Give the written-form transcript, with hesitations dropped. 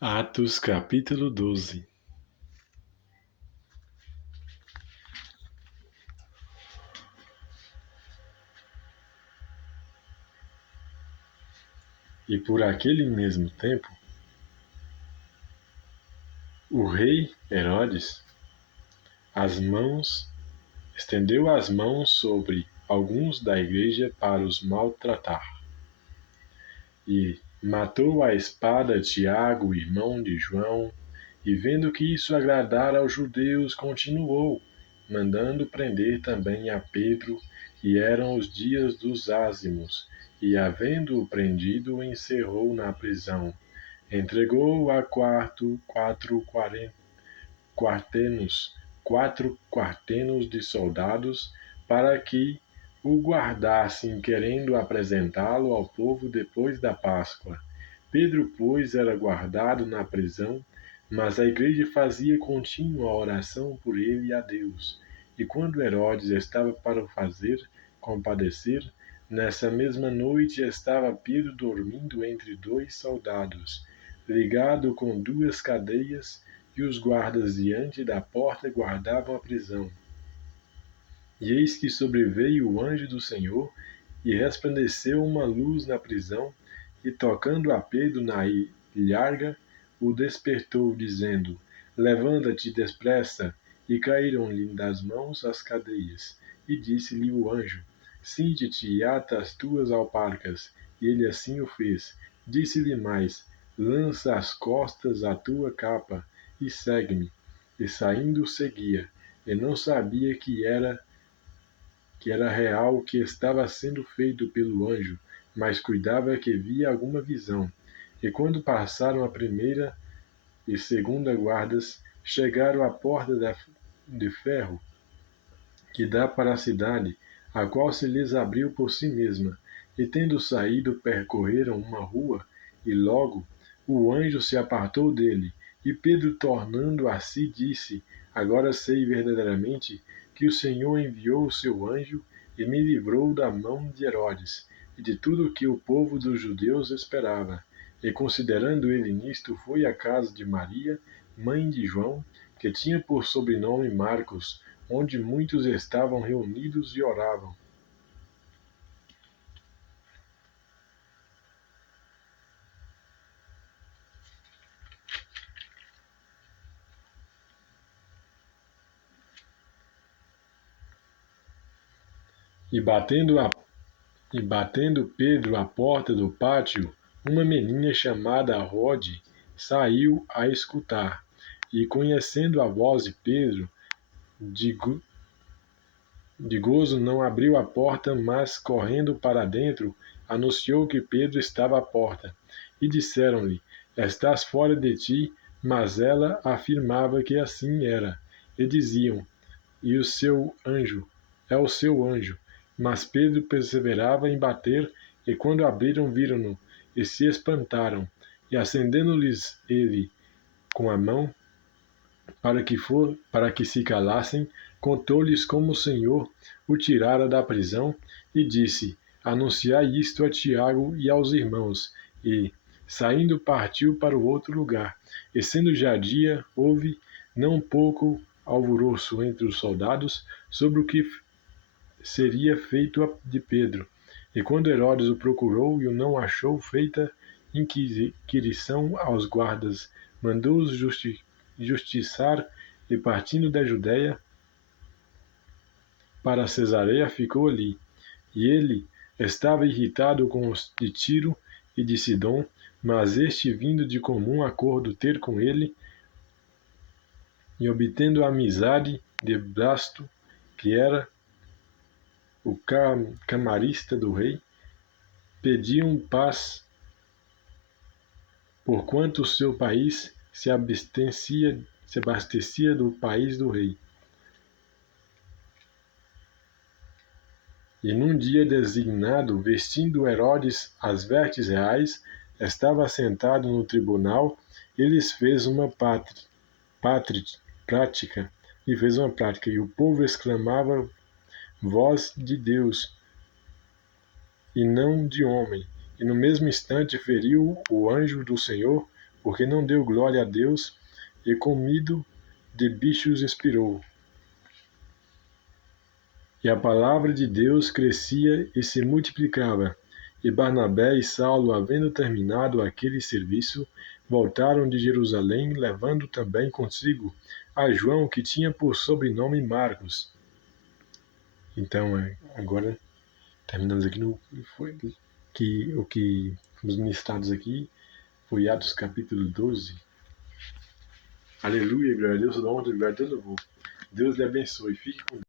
Atos capítulo 12. E por aquele mesmo tempo, o rei Herodes estendeu as mãos sobre alguns da igreja para os maltratar, e matou à espada Tiago, irmão de João, e vendo que isso agradara aos judeus, continuou, mandando prender também a Pedro, e eram os dias dos ázimos, e havendo-o prendido, o encerrou na prisão. Entregou a quatro quartenos de soldados, para que o guardassem, querendo apresentá-lo ao povo depois da Páscoa. Pedro, pois, era guardado na prisão, mas a igreja fazia contínua oração por ele a Deus. E quando Herodes estava para o fazer compadecer, nessa mesma noite estava Pedro dormindo entre dois soldados, ligado com duas cadeias, e os guardas diante da porta guardavam a prisão. E eis que sobreveio o anjo do Senhor, e resplandeceu uma luz na prisão, e tocando a Pedro na ilharga, o despertou, dizendo: Levanta-te depressa. E caíram-lhe das mãos as cadeias. E disse-lhe o anjo: Cinge-te e ata as tuas alparcas. E ele assim o fez. Disse-lhe mais: Lança às costas a tua capa, e segue-me. E saindo seguia, e não sabia que era real o que estava sendo feito pelo anjo, mas cuidava que via alguma visão. E quando passaram a primeira e segunda guardas, chegaram à porta de ferro que dá para a cidade, a qual se lhes abriu por si mesma. E tendo saído, percorreram uma rua, e logo o anjo se apartou dele. E Pedro, tornando a si, disse: Agora sei verdadeiramente que o Senhor enviou o seu anjo e me livrou da mão de Herodes e de tudo o que o povo dos judeus esperava. E considerando ele nisto, foi à casa de Maria, mãe de João, que tinha por sobrenome Marcos, onde muitos estavam reunidos e oravam. E batendo Pedro à porta do pátio, uma menina chamada Rode saiu a escutar. E conhecendo a voz de Pedro, de gozo não abriu a porta, mas correndo para dentro, anunciou que Pedro estava à porta. E disseram-lhe: Estás fora de ti? Mas ela afirmava que assim era. E diziam: E o seu anjo? É o seu anjo. Mas Pedro perseverava em bater, e quando abriram, viram-no, e se espantaram. E acendendo-lhes ele com a mão, para que se calassem, contou-lhes como o Senhor o tirara da prisão, e disse: Anunciai isto a Tiago e aos irmãos. E, saindo, partiu para o outro lugar. E sendo já dia, houve não pouco alvoroço entre os soldados sobre o que seria feito de Pedro. E quando Herodes o procurou e o não achou, feita inquirição aos guardas, mandou-os justiçar, e partindo da Judéia para Cesareia, ficou ali. E ele estava irritado com os de Tiro e de Sidom, mas este, vindo de comum acordo ter com ele, e obtendo a amizade de Blasto, que era o camarista do rei, pediam paz, porquanto o seu país se abastecia do país do rei. E num dia designado, vestindo Herodes as vestes reais, estava sentado no tribunal, e lhes fez uma prática, e o povo exclamava: Voz de Deus, e não de homem. E no mesmo instante feriu o anjo do Senhor porque não deu glória a Deus e comido de bichos expirou. E a palavra de Deus crescia e se multiplicava. E Barnabé e Saulo, havendo terminado aquele serviço, voltaram de Jerusalém, levando também consigo a João, que tinha por sobrenome Marcos. Então, agora terminamos aqui o que fomos ministrados aqui foi Atos capítulo 12. Aleluia, glória a Deus, toda honra, glória a Deus. Deus lhe abençoe. Fique com Deus.